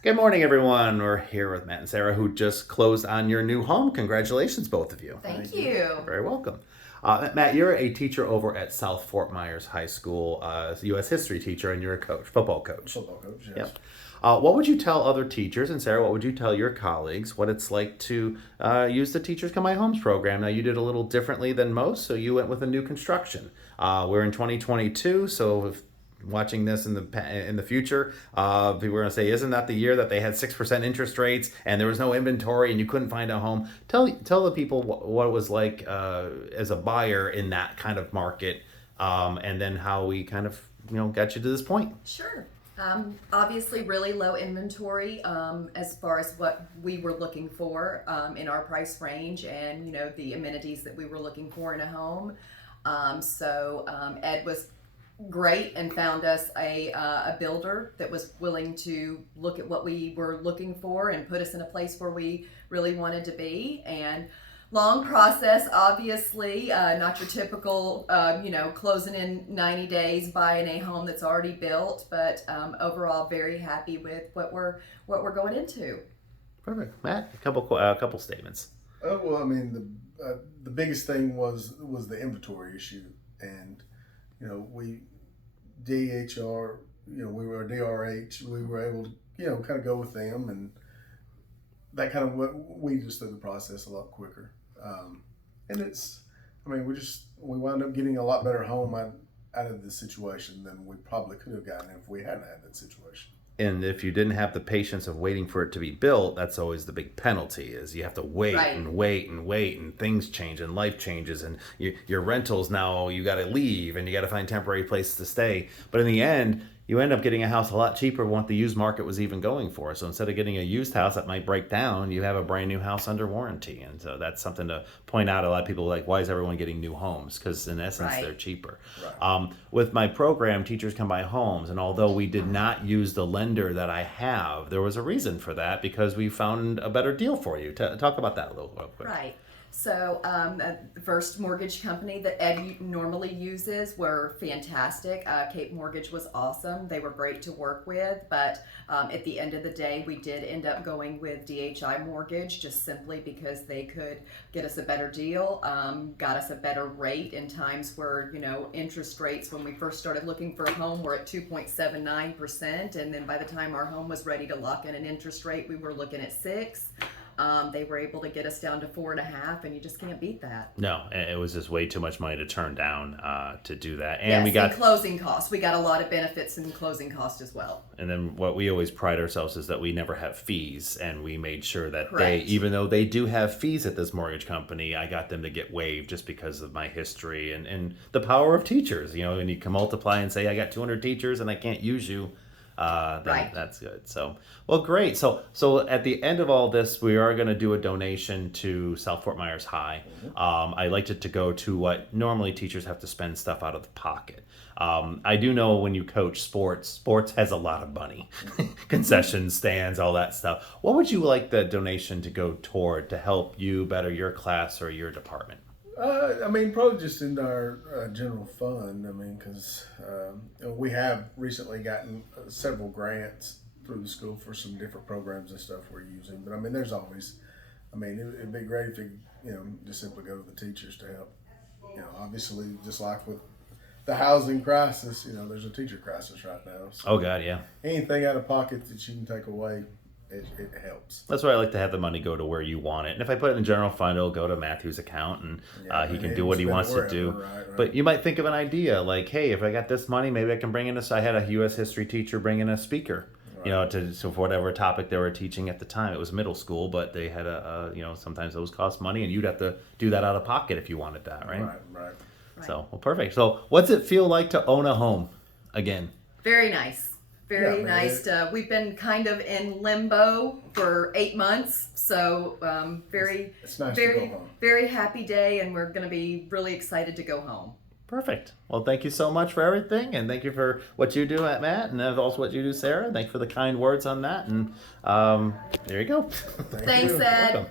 Good morning, everyone. We're here with Matt and Sarah, who just closed on your new home. Congratulations, both of you. Thank You're you. very welcome. Matt, you're a teacher over at South Fort Myers High School, U.S. history teacher, and you're a coach, football coach. Football coach, yes. Yep. What would you tell other teachers, and Sarah, what would you tell your colleagues what it's like to use the Teachers Come My Homes program? Now, you did a little differently than most, so you went with a new construction. We're in 2022, so if watching this in the future, people are going to say, "Isn't that the year that they had 6% interest rates and there was no inventory and you couldn't find a home?" Tell the people what it was like as a buyer in that kind of market, and then how we kind of got you to this point. Sure. Obviously, really low inventory as far as what we were looking for in our price range, and the amenities that we were looking for in a home. Ed was great and found us a builder that was willing to look at what we were looking for and put us in a place where we really wanted to be. And long process, obviously, not your typical, closing in 90 days, buying a home that's already built, but overall very happy with what we're going into. Perfect, Matt. A couple statements. Well, I mean, the biggest thing was the inventory issue, and we DHR, we were DRH, we were able to kind of go with them, and that kind of we just did the process a lot quicker. And we wound up getting a lot better home out of the situation than we probably could have gotten if we hadn't had that situation. And if you didn't have the patience of waiting for it to be built, that's always the big penalty, is you have to wait Right. and wait and wait, and things change and life changes, and your rentals now, you got to leave and you got to find temporary places to stay. But in the end, you end up getting a house a lot cheaper than what the used market was even going for. So instead of getting a used house that might break down, you have a brand new house under warranty. And so that's something to point out. A lot of people are like, why is everyone getting new homes? Because in essence, Right. they're cheaper. Right. With my program, Teachers Come By Homes, and although we did not use the lender that I have, there was a reason for that, because we found a better deal for you. Talk about that a little real quick. Right. So the first mortgage company that Ed normally uses were fantastic. Cape Mortgage was awesome. They were great to work with, but at the end of the day, we did end up going with DHI Mortgage, just simply because they could get us a better deal, got us a better rate in times where, interest rates when we first started looking for a home were at 2.79%. And then by the time our home was ready to lock in an interest rate, we were looking at 6%. They were able to get us down to 4.5%, and you just can't beat that. No, it was just way too much money to turn down to do that. And Yes, we got and closing costs. We got a lot of benefits in closing cost as well. And then what we always pride ourselves is that we never have fees, and we made sure that Correct. even though they do have fees at this mortgage company, I got them to get waived just because of my history and the power of teachers. And you can multiply and say, I got 200 teachers and I can't use you. Then Right. That's good. So, well, great. So at the end of all this, we are going to do a donation to South Fort Myers High. I liked it to go to what normally teachers have to spend stuff out of the pocket. I do know when you coach sports has a lot of money, concession stands, all that stuff. What would you like the donation to go toward to help you better your class or your department? Probably just into our general fund. Because we have recently gotten several grants through the school for some different programs and stuff we're using. But there's always, it'd be great if just simply go to the teachers to help. Obviously, just like with the housing crisis, there's a teacher crisis right now. So Oh God, yeah. anything out of pocket that you can take away, it helps. That's why I like to have the money go to where you want it. And if I put it in the general fund, it'll go to Matthew's account, and he can do what he wants to do. Right. But you might think of an idea like, hey, if I got this money, maybe I can bring in I had a U.S. history teacher bring in a speaker, so for whatever topic they were teaching at the time. It was middle school, but they had sometimes those cost money, and you'd have to do that out of pocket if you wanted that, right? Right. So, well, perfect. So what's it feel like to own a home again? Very nice. Very Yeah, nice. We've been kind of in limbo for 8 months, so It's nice to very, go home. very happy day, and we're going to be really excited to go home. Perfect. Well, thank you so much for everything, and thank you for what you do at Matt, and also what you do, Sarah. Thank you for the kind words on that, and there you go. Thanks, you. Ed. Welcome.